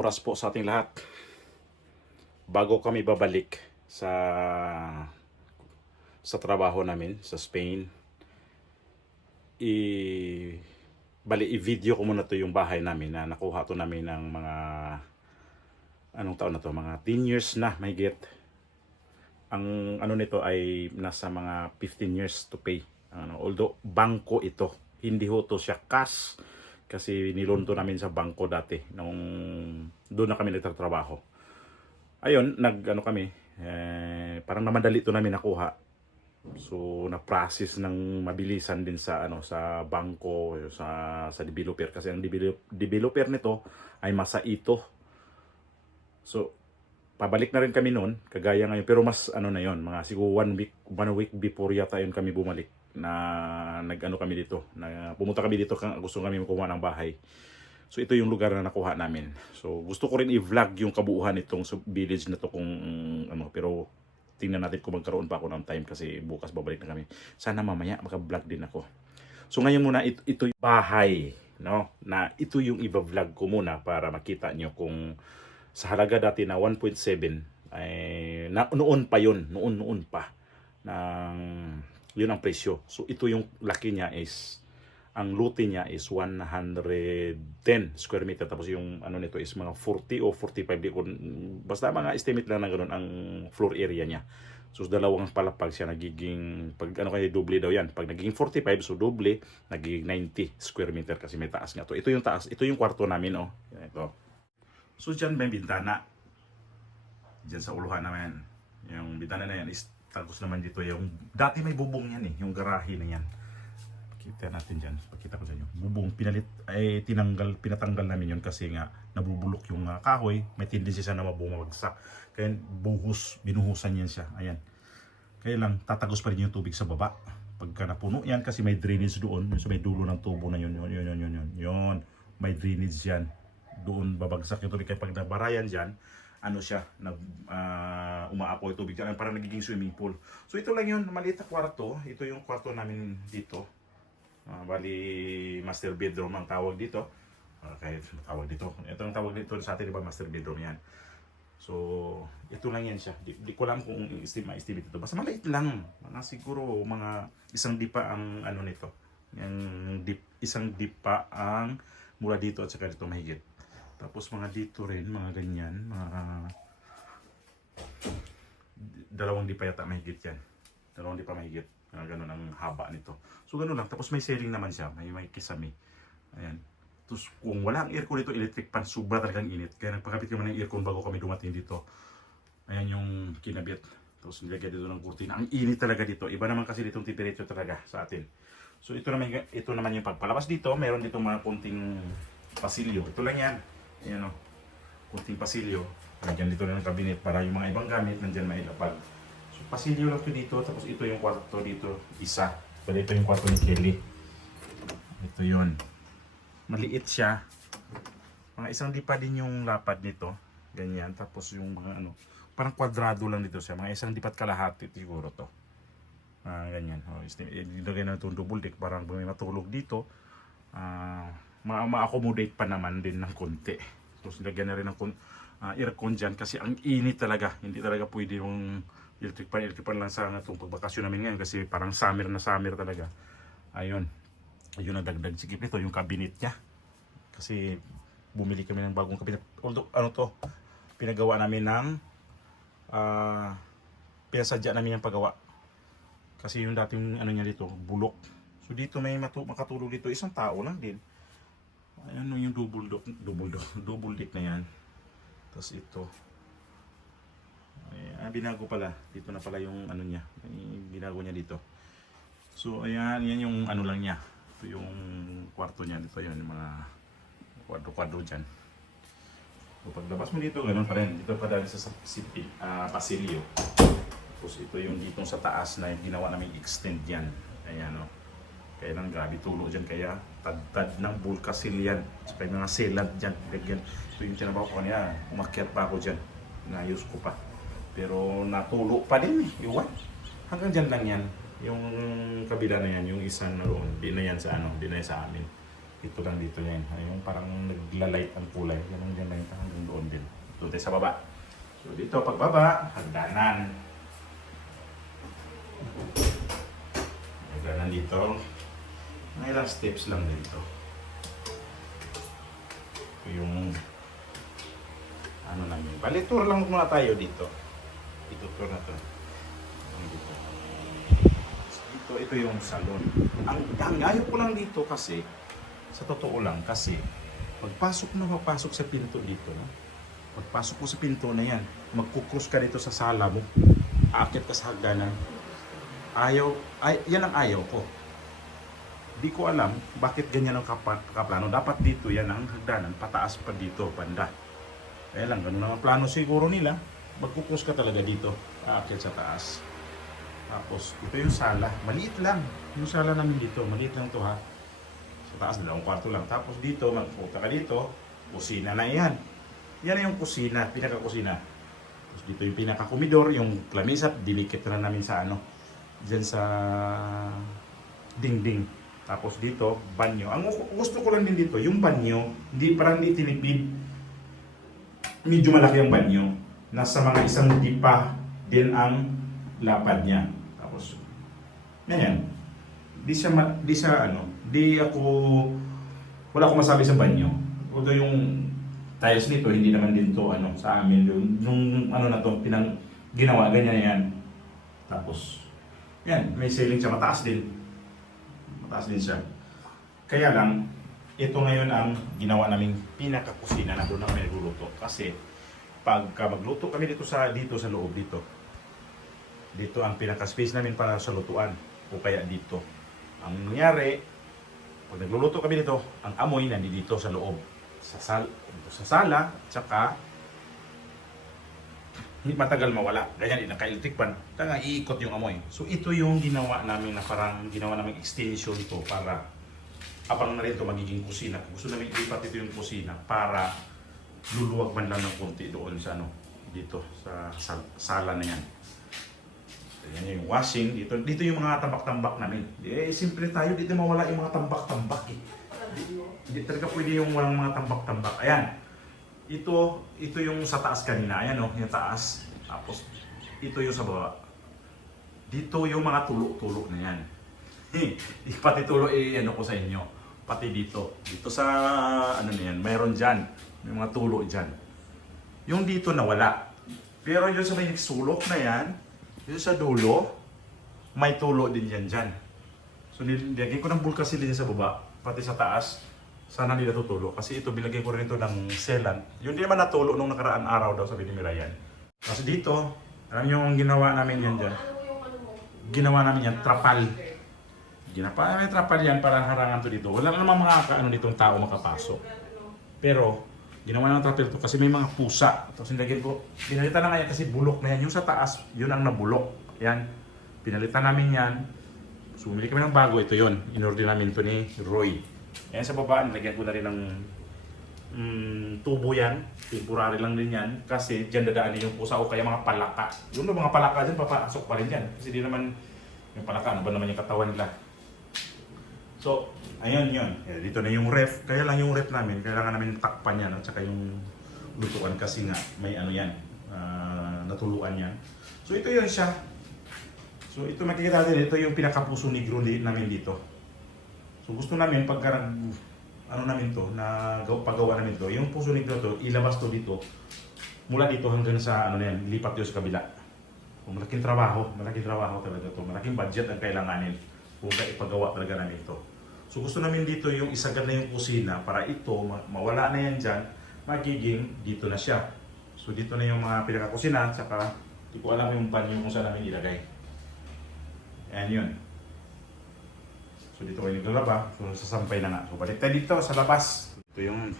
oras po sa ating lahat. Bago kami babalik sa trabaho namin sa Spain, i-video ko muna to yung bahay namin na nakuha to namin ng mga anong taon na to, mga 10 years na mahigit. Ang ano nito ay nasa mga 15 years to pay. Although bangko ito, hindi ho to siya cash kasi nilon to namin sa bangko dati nung doon na kami nagtatrabaho. Ayun, nag-ano kami, parang namadali to namin nakuha. So na-process ng mabilisan din sa sa bangko, sa developer kasi ang developer nito ay Masaito. So pabalik na rin kami noon, kagaya ngayon, pero mas na yon, mga siguro 1 week before yata yun kami bumalik na nag-ano kami dito, na pumunta kami dito gusto kami makuha ng bahay. So ito yung lugar na nakuha namin. So gusto ko rin i-vlog yung kabuuan nitong village na to kung pero tingnan natin kung magkaroon pa ako ng time kasi bukas babalik na kami. Sana mamaya maka-vlog din ako. So ngayon muna ito yung bahay, no? Na ito yung i-vlog ko muna para makita nyo kung sa halaga dati na 1.7 ay noon pa ng yun ang presyo. So ito yung laki niya is ang lote niya is 110 square meter, tapos yung nito is mga 40 o 45 basta mga estimate lang na ganoon ang floor area niya. So dalawang palapag siya nagiging pag kaya doble daw yan. Pag nagiging 45 so doble nagiging 90 square meter kasi may taas nga to. Ito yung taas, ito yung kwarto namin ito. So dyan may bintana. Dyan sa uluhan naman. Yung bintana na yan is tagos naman dito. Yung dati may bubong yan yung garahe na yan. Kita natin dyan. Pakita ko sa inyo. Bubong pinatanggal namin yun kasi nga nabubulok yung kahoy. May tendency siya na mabumagsak. Kaya binuhusan yan siya. Ayan. Kaya lang tatagos pa rin yung tubig sa baba. Pagka napuno yan kasi may drainage doon. So may dulo ng tubo na yun. Yun. May drainage yan. Doon babagsak yung tubig. Kaya pag nabarayan dyan, siya, umaapoy tubig dyan. Parang nagiging swimming pool. So ito lang yun. Maliit na kwarto. Ito yung kwarto namin dito. Bali master bedroom ang tawag dito. Kahit tawag dito. Ito ang tawag dito sa atin, diba, master bedroom yan. So ito lang yan siya. Di ko alam kung ma-estimate ito. Basta maliit lang. Mga siguro mga isang dipa ang nito. Isang dipa ang mula dito at saka dito mahigit. Tapos mga dito rin, mga ganyan, mga dalawang dipa yata mahigit yan. Dalawang dipa mahigit. Ganun ang haba nito. So ganun lang. Tapos may ceiling naman siya. May kisame. Ayan. Tapos kung wala ang aircon dito, electric fan, sobra talagang init. Kaya nagpakabit kami ng aircon bago kami dumating dito. Ayan yung kinabit. Tapos nilagay dito ng kurtina. Ang init talaga dito. Iba naman kasi ditong temperature talaga sa atin. So ito naman yung pagpalabas dito. Meron dito mga kunting pasilyo. Ito lang yan. Ayan kunting pasilyo. Nandiyan dito na ng cabinet para yung mga ibang gamit nandiyan mailapag. Pasilyo lang ito dito, tapos ito yung kwarto dito, isa. Pero ito yung kwarto ni Kelly. Ito yun. Maliit siya. Mga isang dipa din yung lapad nito. Ganyan. Tapos yung mga parang kwadrado lang dito siya. Mga isang dipat kalahati siguro to. Ganyan. Ilagay na itong double deck. Parang may matulog dito. Ma-accommodate pa naman din ng konti. Tapos ilagyan na rin ng aircon dyan kasi ang init talaga. Hindi talaga pwede yung electric fan lang sa itong pagbakasyon namin ngayon kasi parang summer talaga. Ayun ang dagdag sikip nito, yung cabinet niya. Kasi bumili kami ng bagong cabinet. Although pinagawa namin ng pinasadya namin yung paggawa. Kasi yung dating niya dito, bulok. So dito may makatulog dito, isang tao lang din. Ayun yung double deck na yan. Tapos ito. Binago pala. Dito na pala yung niya. Binago niya dito. So ayan, yan yung lang niya. Ito yung kwarto niya. Dito yan yung mga kwadro-kwadro dyan. So paglabas mo dito, ganun pa rin. Dito pa dali sa pasilyo. Tapos ito yung dito sa taas na ginawa namin extend yan. Ayan Kaya lang grabe tulo dyan. Kaya tad ng bulkasil yan. Saka yung mga selad dyan. Ito yung tinabaw ko kanina. Umakyat pa ako dyan. Inayos ko pa. Pero natulo pa din iwan. Hanggang dyan lang yan. Yung kabila na yan, yung isa na roon. Di na yan sa di na yan sa amin. Ito lang dito yan. Yung parang naglalight ang kulay. Yan ang ganyan hanggang doon din. Doon tayo sa baba. So dito pagbaba, hagdanan. Hagdanan dito. May ilang steps lang dito. Ito yung ano lang yun. Bali, tour lang muna tayo dito. Ito tour na to. Dito. Ito yung salon. Ang ayaw ko lang dito kasi, sa totoo lang, kasi magpasok sa pinto dito, no? Pagpasok mo sa pinto na yan, magkukrus ka dito sa sala mo, aakyat ka sa hagdanan. Yan ang ayaw ko. Di ko alam bakit ganyan ang kaplano. Dapat dito yan ang hagdanan, pataas pa dito, banda. Kaya lang, ganun ang plano siguro nila. Magkukrus ka talaga dito, aakyat sa taas. Tapos, ito yung sala. Maliit lang. Yung sala namin dito, maliit lang to ha. Sa taas, 2 kwarto lang. Tapos dito, magpunta ka dito, kusina na yan. Yan na yung kusina, pinaka-kusina. Tapos dito yung pinaka-komedor, yung lamisa, dinikit na namin sa ano, dyan sa dingding. Tapos dito, banyo. Ang gusto ko lang din dito, yung banyo, parang hindi tinipid. Medyo malaki ang banyo. Nasa mga 1 dipa din ang lapad niya. Tapos, ganyan. Wala akong masabi sa banyo. Although yung tiles nito, hindi naman din to sa amin. Yung na to, ginawa, ganyan yan. Tapos, yan, may ceiling siya, mataas din. Mataas din siya. Kaya lang, ito ngayon ang ginawa naming pinaka-kusina na doon kami nagluluto. Kasi, pagka magluto kami dito sa loob dito ang pinaka-space namin para sa lutuan. O kaya dito. Ang nangyari, pag nagluluto kami dito, ang amoy nandito sa loob. Sa sala, tsaka hindi matagal mawala. Ganyan, naka-electric pan. Tanga, iikot yung amoy. So ito yung ginawa namin na parang ginawa namin extension to para abang na rin ito magiging kusina. Gusto namin ilipat ito yung kusina para luluwag man lang ng konti doon sa dito sa sala na yan. Yan yung washing, dito yung mga tambak-tambak namin. Simple tayo, dito mawala yung mga tambak-tambak eh. Hindi talaga pwede yung walang mga tambak-tambak. Ayan, ito yung sa taas kanina, ayan yung taas. Tapos, ito yung sa baba. Dito yung mga tulo-tulo na yan. Pati tulo ko sa inyo. Pati dito. Dito sa, na yan, mayroon dyan. May mga tulo dyan. Yung dito nawala. Pero yung sa may sulok na yan, dito sa dulo, may tulo din yan dyan. So nilagay ko ng bulkasilin sa baba, pati sa taas, sana nila tutulo. Kasi ito, bilagay ko rin ito ng sealant. Yun din naman natulo nung nakaraan araw daw, sabi ni Mirayan. Kasi dito, alam nyo yung ginawa namin yan dyan? Ginawa namin yan, trapal. Ginawa namin trapal yan para harangan to dito. Wala namang mga ditong tao makapasok. Pero, ginawa ng trapal to kasi may mga pusa. Tapos nilagyan ko, pinalitan na nga yan kasi bulok na yan. Yung sa taas, yun ang nabulok. Yan, pinalitan namin yan. So, bumili kami ng bago. Ito yun. In-order namin ito ni Roy. Yan sa baba, nilagyan ko na rin ng tubo yan. Temporary lang din yan. Kasi dyan dadaanin yung pusa o kaya mga palaka. Yung mga palaka dyan, papasok pa rin yan. Kasi di naman, yung palaka, ano ba naman yung katawan nila. So, ayun yun. Dito na yung ref. Kaya lang yung ref namin, kailangan namin takpan yan at saka yung lutuan kasi nga may yan, natuluan yan. So ito yun siya. So ito makikita natin, ito yung pinakapuso ni Grundi namin dito. So gusto namin pagka namin to, paggawa namin to, yung puso ni Grundi to, ilabas to dito. Mula dito hanggang sa yan, lipat yun sa kabila. So, malaking trabaho talaga to. Malaking budget ang kailanganin kung ipagawa talaga namin ito. So gusto namin dito yung isagad na yung kusina para ito, mawala na yan dyan, magiging dito na siya. So dito na yung mga pinaka-kusina, tsaka hindi ko alam yung banyo kung saan namin ilagay. Ayan yun. So dito kayo naglalaba, so sasampay na nga. So balik tayo dito sa labas. Ito yung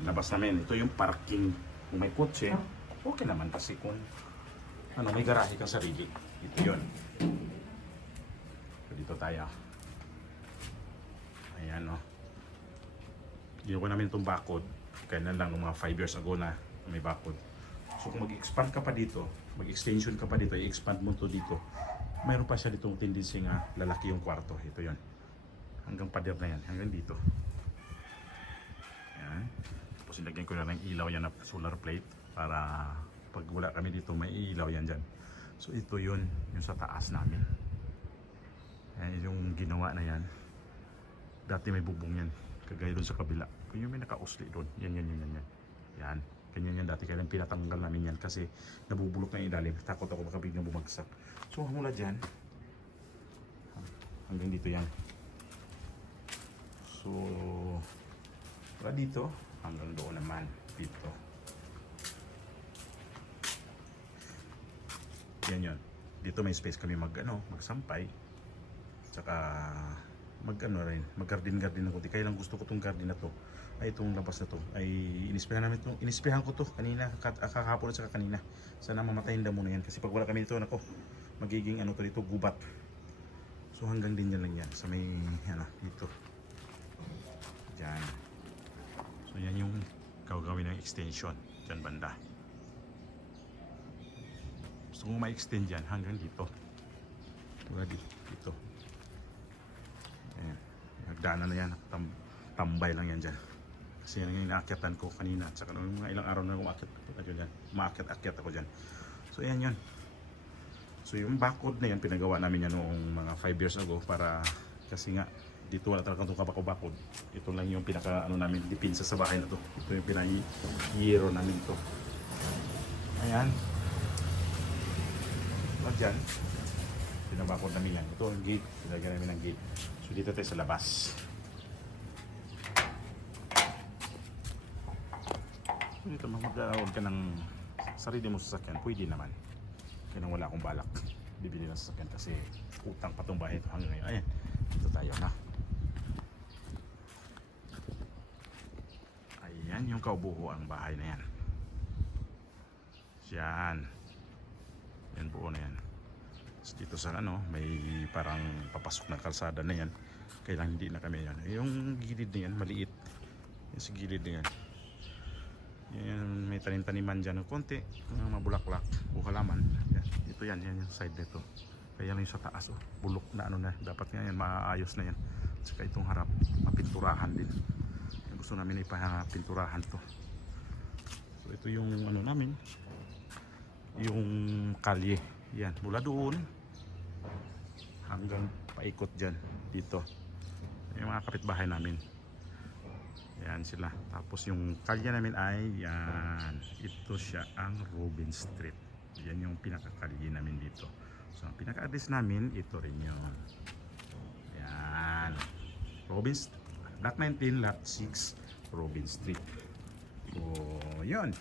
labas namin. Ito yung parking. Kung may kotse, okay naman kasi kung may garahe kang sarili. Ito yun. Dito tayo. Ayan ginawa namin itong bakod. Kailan lang mga 5 years ago na may bakod. So kung mag-expand ka pa dito, mag-extension ka pa dito, i-expand mo to dito, mayroon pa siya ditong tendency nga lalaki yung kwarto. Ito yon. Hanggang pader na yan, hanggang dito. Yan. Tapos ilagyan ko na ng ilaw yan na solar plate para pag wala kami dito may ilaw yan dyan. So ito yun, yung sa taas namin. Yan yung ginawa na yan. Dati may bubong yan, kagaya doon sa kabila. Kung yung may naka-usli doon, yan. Yan, ganyan yan dati. Kaya lang pinatanggal namin yan kasi nabubulok na yung ilalim. Takot ako baka biglang bumagsak. So mula dyan, hanggang dito yan. So, mula dito, hanggang doon naman, dito. Yan yun. Dito may space kami magsampay. Tsaka mag-garden-garden na kunti. Kaya lang gusto ko tong garden na to, ay itong labas na to, ay inisprehan ko to kanina, kakahapon at saka kanina. Sana mamatayin na muna yan kasi pag wala kami dito, nako, magiging to dito, gubat. So hanggang din yan lang yan, sa may, dito. Diyan. So yan yung gagawin ng extension, dyan banda. Gusto kong ma-extend yan hanggang dito. Tulad dito. Ayan. Nagdaanan na yan. Tambay lang yan dyan. Kasi yan yung inaakyatan ko kanina. At saka mga ilang araw na umaakyat ako dyan. So ayan yun. So yung backwood na yan, pinagawa namin yan noong mga 5 years ago. Para kasi nga, dito wala talagang itong kabako-bakod. Ito lang yung pinaka namin, dipinsa sa bahay na to. Ito yung pinaka-hero namin to. Ayan. Dyan, pinabakod namin yan. Ito ang gate, pinagyan namin ng gate. So dito tayo sa labas. So dito mag-aawag ka ng sarili mo sasakyan, pwede naman. Kaya nang wala akong balak, bibili ng sasakyan kasi utang pa itong bahay ito hanggang ngayon. Ayan, dito tayo na. Ayan yung kaubuho ang bahay na yan. Yan. Yan buo na yan. Dito sa may parang papasok na kalsada na yan. Kailangan hindi na kami yan. Yung gilid na yan, maliit. Yung sa gilid na yan. Yan, may tanim-taniman dyan ng konti. Mabulaklak o halaman. Yan. Ito yan yung side nito. Kaya lang yung sa taas, bulok na na. Dapat nga yan, maayos na yan. Saka itong harap, mapinturahan din. Gusto namin ipapinturahan to. So ito yung namin. Yung kalye, yan, mula doon hanggang paikot dyan, dito yung mga kapitbahay namin, yan sila. Tapos yung kalye namin ay yan, ito siya ang Robin Street, yan yung pinakakalye namin dito. So ang pinaka-address namin, ito rin yun, yan, Robin, lot 19, lot 6 Robin Street. So yun,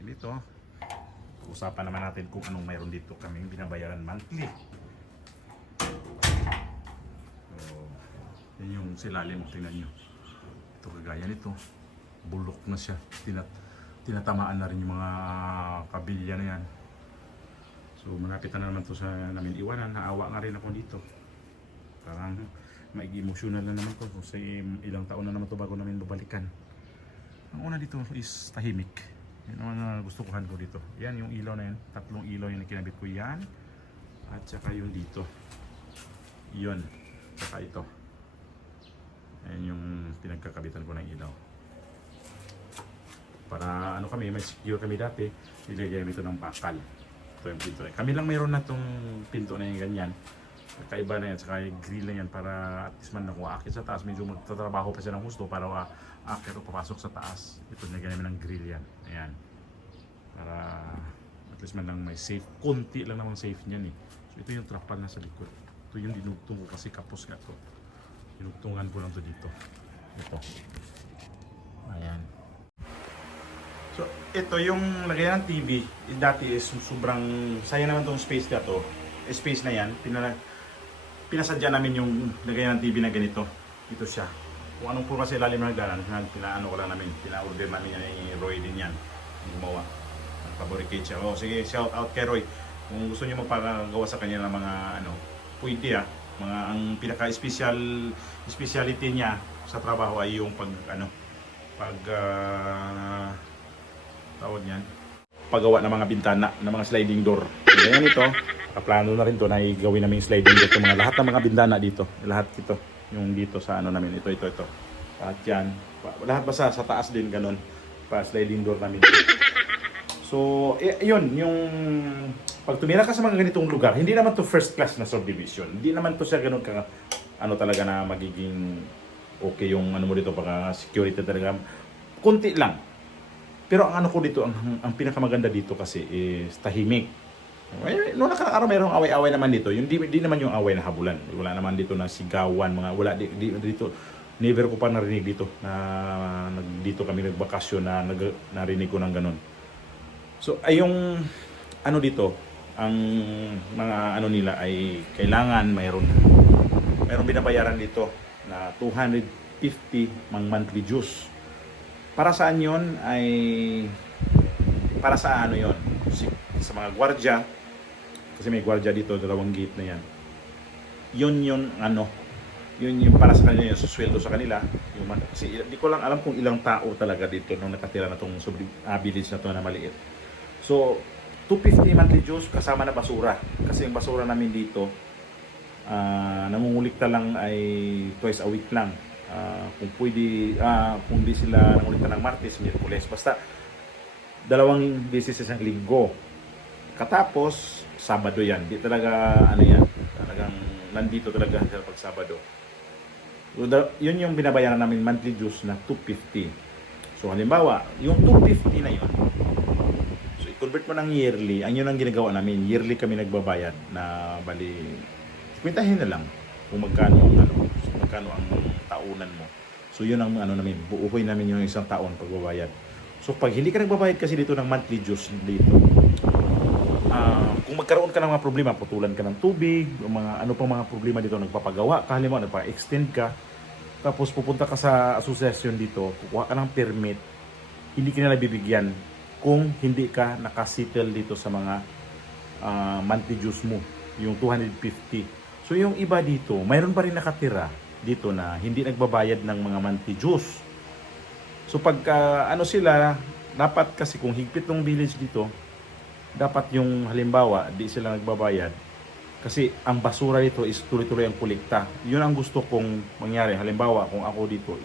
dito usapan naman natin kung anong mayroon dito kaming binabayaran monthly. So, yan yung silalim, tingnan nyo. Ito kagaya nito, bulok na siya. Tinatamaan na rin yung mga kabilya na yan. So malapit na naman to sa namin iwanan. Naawa nga rin ako dito. Parang maigi-emotional na naman to. Kasi ilang taon na naman to bago namin babalikan. Ang una dito is tahimik. Yan ang gusto ko dito. Yan yung ilaw na yan. 3 ilaw yung kinabit ko yan. At saka yung dito. Yun. Saka ito. Yan yung pinagkakabitan ko ng ilaw. Para kami, may secure kami dati. Nilagay kami ito ng bakal. Ito yung pinto. Kami lang mayroon na itong pinto na yung ganyan. Kaiba na yan. Saka yung grill na yan para at least man ako aakit sa taas. Medyo magtatrabaho pa siya ng gusto para aakit o papasok sa taas. Ito nilagay namin ng grill yan. Ayan. Para at least man lang may safe. Kunti lang naman safe niyan eh. So ito yung trapal na sa likod. Ito yung dinugtong ko kasi kapos nga ito. Dinugtungan ko lang ito dito. Ito. Ayan. So ito yung lagayan ng TV. Dati is sobrang sayang naman itong space na to. Space na yan. Pinasadya namin yung lagayan ng TV na ganito. Ito siya. Kung anong puro kasi ilalim ng hagdanan, pinaano ko lang namin, pina-order namin yan ni Roy din yan, yung gumawa. Fabricate siya. Oh, sige, shout out kay Roy. Kung gusto niyo magpagawa sa kanya ng mga pwede mga ang speciality niya sa trabaho ay yung tawag niyan, paggawa ng mga bintana, ng mga sliding door. Ganyan ito. Kaplano na rin to na gawin namin sliding door ng mga lahat ng mga bintana dito. Lahat ito. Yung dito sa ano namin, ito. At yan. Lahat basta sa taas din ganun. Pa sliding door namin. So, yun, yung pag tumira ka sa mga ganitong lugar, hindi naman to first class na subdivision. Hindi naman to siya ganun ka, ano talaga na magiging okay yung ano mo dito, pagka security talaga. Kunti lang. Pero ang ano ko dito, ang pinakamaganda dito kasi is tahimik. Noong nakaraang araw mayroong away-away naman dito. Yung di naman yung away na habulan. Wala naman dito na sigawan, mga wala dito. Never ko pa narinig dito na dito kami nagbakasyon na narinig ko ng ganun. So ay yung ano dito, ang mga ano nila ay kailangan mayroong binabayaran dito na 250 mang monthly dues. Para saan yon ay para sa ano yon? Sa mga gwardiya, kasi may gwardiya dito, dalawang gate na yan. Yun ano, yun yung para sa kanila, yung susweldo sa kanila. Kasi di ko lang alam kung ilang tao talaga dito nung nakatira na itong village na to na maliit. So, 250 monthly dues kasama na basura. Kasi yung basura namin dito, nangungulikta lang ay twice a week lang. Kung pwede, kung di sila nangungulikta ng Martes, Miyerkules. Basta, 2 beses isang linggo. Katapos, Sabado yan. Di talaga, ano yan, talagang nandito talaga sa pag Sabado. So, yun yung binabayaran namin monthly dues na 250. So, halimbawa, yung 250 na yun, convert mo ng yearly, ang yun ang ginagawa namin. Yearly kami nagbabayad na bali, kwentahin na lang kung magkano ang taunan mo. So yun ang ano namin, buukoy namin yung isang taon pagbabayad. So pag hindi ka nagbabayad kasi dito ng monthly dues dito, kung magkaroon ka ng mga problema, putulan ka ng tubig, mga ano pang mga problema dito, nagpapagawa ka, halimbawa nagpa-extend ka, tapos pupunta ka sa association dito, kukuha ka ng permit, hindi ka nila bibigyan kung hindi ka nakasettle dito sa mga monthly dues mo, yung 250. So yung iba dito, mayroon pa rin nakatira dito na hindi nagbabayad ng mga monthly dues. So pag ano sila, dapat kasi kung higpit ng village dito, dapat yung halimbawa, di sila nagbabayad. Kasi ang basura dito is tuloy-tuloy ang kolekta. Yun ang gusto kong mangyari. Halimbawa, kung ako dito,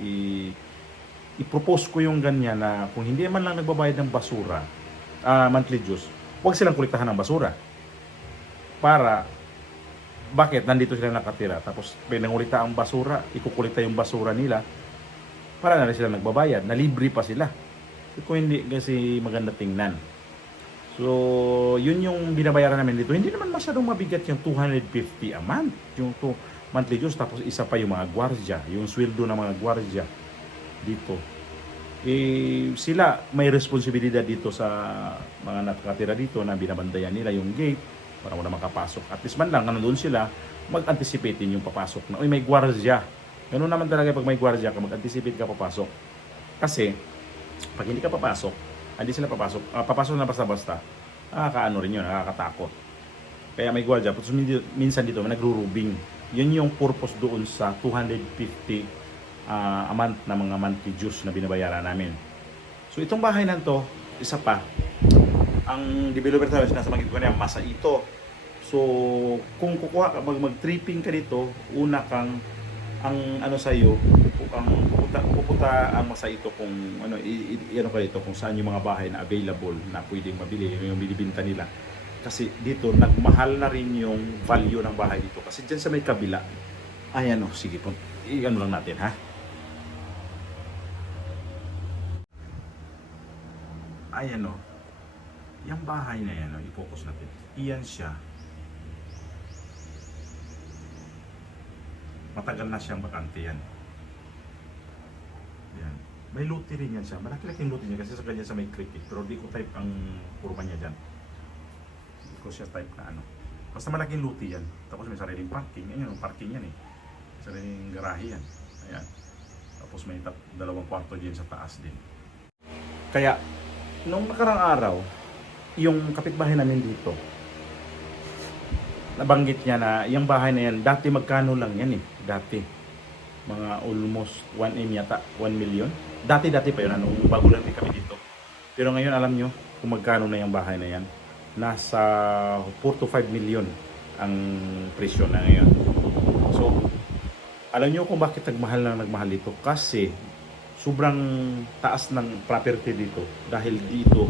i-propose ko yung ganyan na kung hindi man lang nagbabayad ng basura, monthly dues, huwag silang kolektahan ng basura. Para, bakit? Nandito sila nakatira. Tapos, pinangulita ang basura, ikukulekta yung basura nila, para na rin sila nagbabayad, na libre pa sila. Kung hindi kasi maganda tingnan. So, yun yung binabayaran namin dito. Hindi naman masyadong mabigat yung 250 a month. Yung monthly dues, tapos isa pa yung mga gwardiya, yung sweldo ng mga gwardiya dito. Sila may responsibilidad dito sa mga nakatira dito na binabandayan nila yung gate para wala makapasok. At least man lang, nandun sila, mag-anticipate din yung papasok na, may gwardiya. Ganun naman talaga pag may gwardiya ka, mag-anticipate ka papasok. Kasi, pag hindi ka papasok, hindi sila papasok na basta-basta, nakakaano rin yun, nakakatakot. Kaya may gwardiya, minsan dito, nagro-rubing. Yun yung purpose doon sa 250 a month na mga monthly dues na binabayaran namin. So itong bahay na to, isa pa, ang developer tayo sinasa magiging ko niya, masa ito. So kung kukuha ka, mag-tripping ka dito, una kang, ang ano sa iyo, ang pupunta ang masa ito kung ano, ano ka dito, kung saan yung mga bahay na available na pwedeng mabili, yung binibenta nila. Kasi dito, nagmahal na rin yung value ng bahay dito. Kasi dyan sa may kabila, ayan o, sige po, i-ano lang natin ha. Ayan o, yung bahay na yan, i-focus natin. Iyan siya. Matagal na siyang bakante yan. Yan. May luti rin yan siya. Malaki-laking luti niya kasi sa ganyan sa may creek. Pero di ko type ang kurma niya dyan. Di ko siya type na ano. Basta malaking luti yan. Tapos may sariling parking. Ayan yung parking yan eh. Sariling garahe yan. Ayan. Tapos may 2 kwarto din sa taas din. Kaya, nung nakarang araw, yung kapitbahay namin dito, nabanggit niya na yung bahay na yan, dati magkano lang yan eh. Dati. Mga almost 1M yata, 1 million. Dati-dati pa yun, nung bago lang din kami dito. Pero ngayon alam nyo kung magkano na yung bahay na yan. Nasa 4 to 5 million ang presyo na ngayon. So, Alam niyo kung bakit nagmahal dito? Kasi sobrang taas ng property dito. Dahil dito,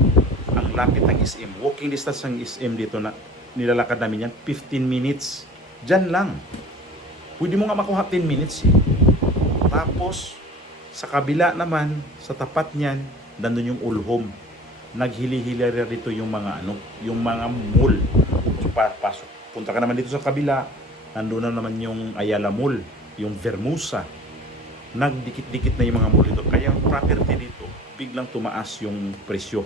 ang lapit ng SM. Walking distance ng SM dito na nilalakad namin yan, 15 minutes. Diyan lang. Pwede mo nga makuha 10 minutes eh. Tapos, sa kabila naman, sa tapat niyan, nandun yung Ulhom. Naghili-hilera dito yung mga yung mga mall. So, pasok. Punta ka naman dito sa kabila, nandun na naman yung Ayala Mall, yung Vermusa. Nagdikit-dikit na yung mga mall dito. Kaya yung property dito, biglang tumaas yung presyo.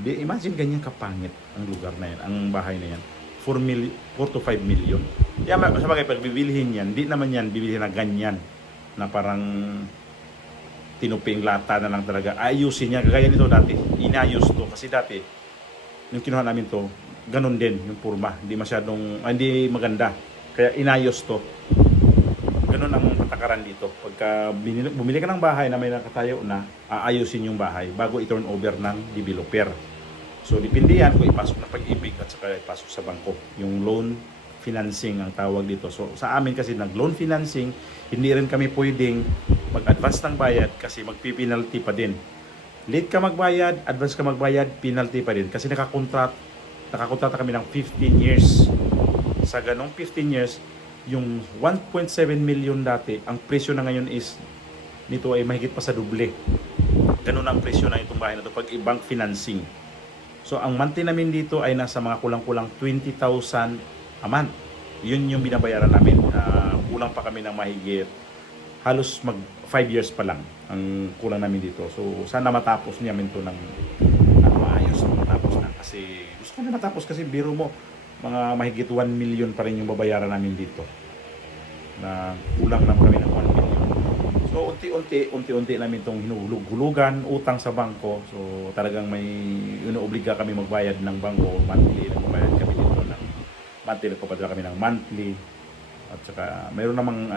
Imagine ganyan kapangit ang lugar na yan, ang bahay na yan. 4 to 5 million. Kaya sa bagay, pag bibilihin yan, di naman yan bibilihin na ganyan. Na parang tinuping lata na lang talaga. Ayusin niya. Gaya nito dati. Inayos to. Kasi dati, yung kinuha namin to, ganun din yung purma. Hindi masyadong, hindi maganda. Kaya inayos to. Ganun ang patakaran dito. Pagka bumili ka ng bahay na may nakatayo na, aayusin yung bahay bago i-turn over ng developer. So, depende yan kung ipasok na Pag-ibig at saka ipasok sa bangko. Yung loan financing ang tawag dito. So, sa amin kasi nag-loan financing, hindi rin kami pwedeng mag-advance ng bayad kasi magpipinalty pa din. Late ka magbayad, advance ka magbayad, penalty pa din. Kasi nakakontrata kami ng 15 years. Sa ganong 15 years, yung 1.7 million dati, ang presyo na ngayon is, nito ay mahigit pa sa doble. Ganun ang presyo na itong bahay na ito pag i-bank financing. So, ang monthly namin dito ay nasa mga kulang-kulang 20,000 a month. Yun yung binabayaran namin. Kulang pa kami ng mahigit. Halos mag 5 years pa lang ang kulang namin dito. So, sana matapos namin ito ng maayos. Matapos na. Kasi, gusto ko na matapos kasi biro mo, mga mahigit 1 million pa rin yung babayaran namin dito. Na kulang naman kami ng 1 million. So, unti-unti namin itong hinulug-hulugan, utang sa bangko. So, talagang may inoobliga kami magbayad ng bangko monthly. Nagbayad kami dito ng monthly, nagpapadala kami ng monthly. At saka, mayroon namang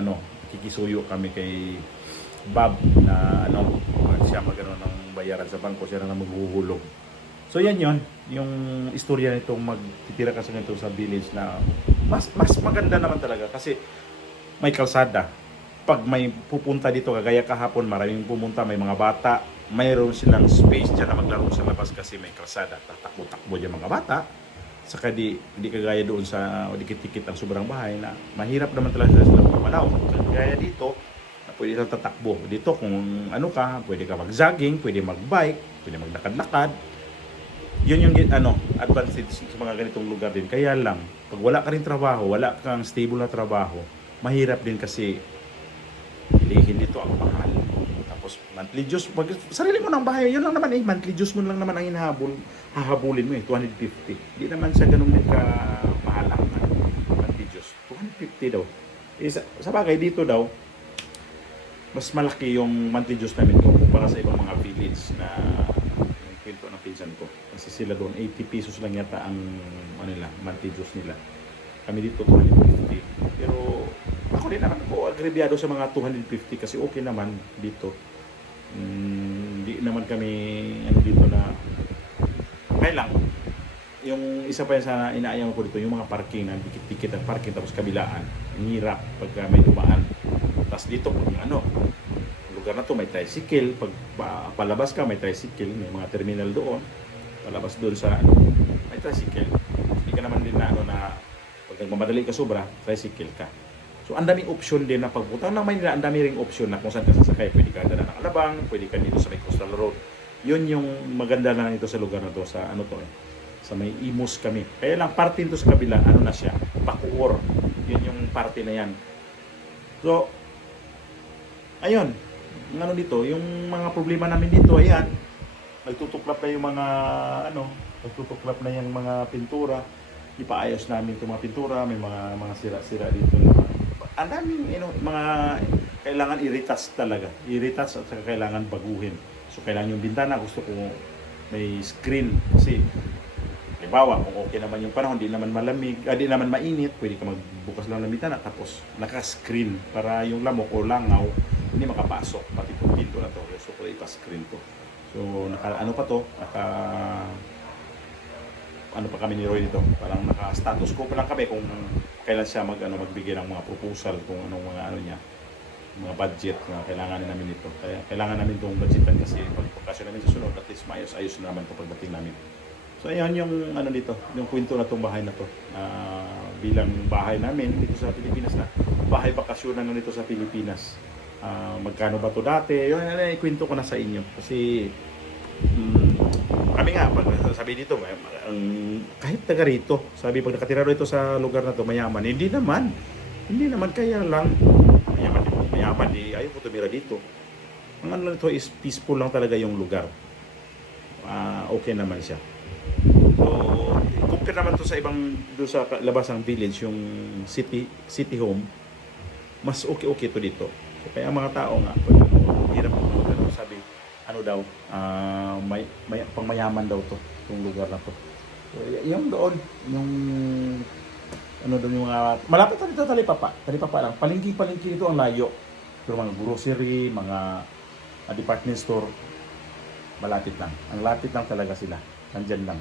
kikisuyo kami kay Bob na siya magano ng bayaran sa bangko, siya na maghuhulog. So, yan yon yung istorya nitong magtitira ka sa ganito sa village na mas maganda naman talaga kasi may kalsada. Pag may pupunta dito, kagaya kahapon, maraming pumunta, may mga bata, mayroon silang space dyan na maglaro sa labas kasi may kalsada. Tatakbo-takbo dyan mga bata. Saka di kagaya doon sa dikit-dikit ang sobrang bahay na mahirap naman talaga sila pamanaw. Kagaya dito, na pwede lang tatakbo. Dito kung pwede ka mag-jogging, pwede mag-bike, pwede maglakad-lakad. Yun yung advantage sa mga ganitong lugar din. Kaya lang, pag wala ka rin trabaho, wala kang stable na trabaho, mahirap din kasi bilihin dito ang mahal. Tapos monthly dues, pag sarili mo ng bahay, yun lang naman monthly dues mo lang naman ang hahabulin mo 250. Hindi naman siya ganun din ka mahal ang monthly dues. 250 daw. Sa bagay dito daw, mas malaki yung monthly dues namin ko kumpara sa ibang mga village na yung kwento ng pinsan ko. Kasi sila doon, 80 pesos lang yata ang monthly dues nila. Kami dito 250. Pero ako din naman ako agrebyado sa mga 250 kasi okay naman dito. Hindi naman kami dito na kaya lang yung isa pa yan sa inaayaw ko dito yung mga parking na dikit-dikit ang parking tapos kabilaan ang hirap pag may dumaan. Tapos dito lugar na to may tricycle, pag palabas ka may tricycle, may mga terminal doon, palabas doon sa may tricycle. Hindi ka naman din na pag nagmamadali ka sobra, tricycle ka. So, ang daming option din na pagpunta ng Maynila, ang daming ring option na kung saan ka sasakay. Pwede ka dala ng Alabang, pwede ka dito sa may Coastal Road. Yun yung maganda na ito sa lugar na to, sa sa may Imus kami. Kaya lang, parte nito sa kabila, na siya, Bacoor. Yun yung parte na yan. So, ayun, dito, yung mga problema namin dito, ayan, nagtutuklap na yung mga, nagtutuklap na yung mga pintura. Ipaayos namin itong mga pintura, may mga sira-sira dito na ang daming mga kailangan i-retouch talaga. I-retouch at saka kailangan baguhin. So kailangan yung bintana, gusto ko may screen kasi halimbawa kung okay naman yung panahon, di naman malamig, di naman mainit, pwede ka magbukas lang ng bintana tapos naka-screen para yung lamok o langaw hindi makapasok pati itong pinto na to. So ko ipa-screen to. So pa kami ni Roy dito. Parang naka-status quo pa lang kami kung kailan siya magbigay ng mga proposal kung anong mga niya. mga budget na kailangan namin ito. Kaya kailangan namin itong budgetan kasi pag bakasyon namin sa sunod, at least maayos-ayos na naman ito pagdating namin. So ayan yung ano dito, yung kwento na itong bahay na to. Bilang bahay namin dito sa Pilipinas na bahay bakasyonan na dito sa Pilipinas. Magkano ba to dati? Yun, ikwento ko na sa inyo. Kasi kami nga, pag sabi dito, kahit taga rito, sabi pag nakatira rito sa lugar na to, mayaman. Hindi naman, kaya lang, mayaman, ayaw ko tumira dito. Ang ano nito is peaceful lang talaga yung lugar. Okay naman siya. So, compare naman to sa ibang, doon sa labas ng village, yung city home, mas okay to dito. So, kaya ang mga tao nga, pag hirap sabi, ano daw, pangmayaman daw to, itong lugar na to. So, yung doon, yung ano doon yung malapit na dito talipapa lang, palengke dito ang layo. Pero mga grocery, mga department store, malapit lang. Ang lapit lang talaga sila, nandyan lang.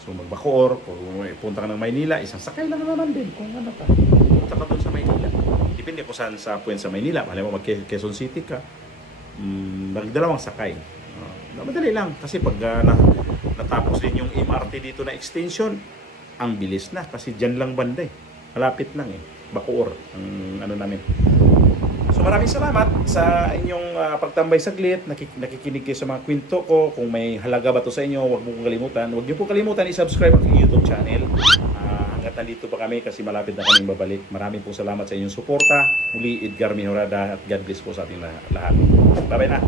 So magbacoor, kung punta ka ng Maynila, isang sakay lang naman din kung ano ka. Punta ka doon sa Maynila. Depende kung saan sa puwen sa Maynila. Alam mo, mag-Quezon City ka, dalawang sakay. Madali lang. Kasi pag natapos din yung MRT dito na extension, ang bilis na. Kasi dyan lang banda eh. Malapit lang eh. Bacoor, ang ano namin. So maraming salamat sa inyong pagtambay saglit, nakikinig kayo sa mga kwento ko. Kung may halaga ba to sa inyo, huwag niyo po kalimutan i-subscribe ang YouTube channel. Hanggat nandito pa kami kasi malapit na kaming babalik. Maraming po salamat sa inyong suporta. Muli, Edgar Mejorada at God bless po sa ating lahat. Bye-bye na!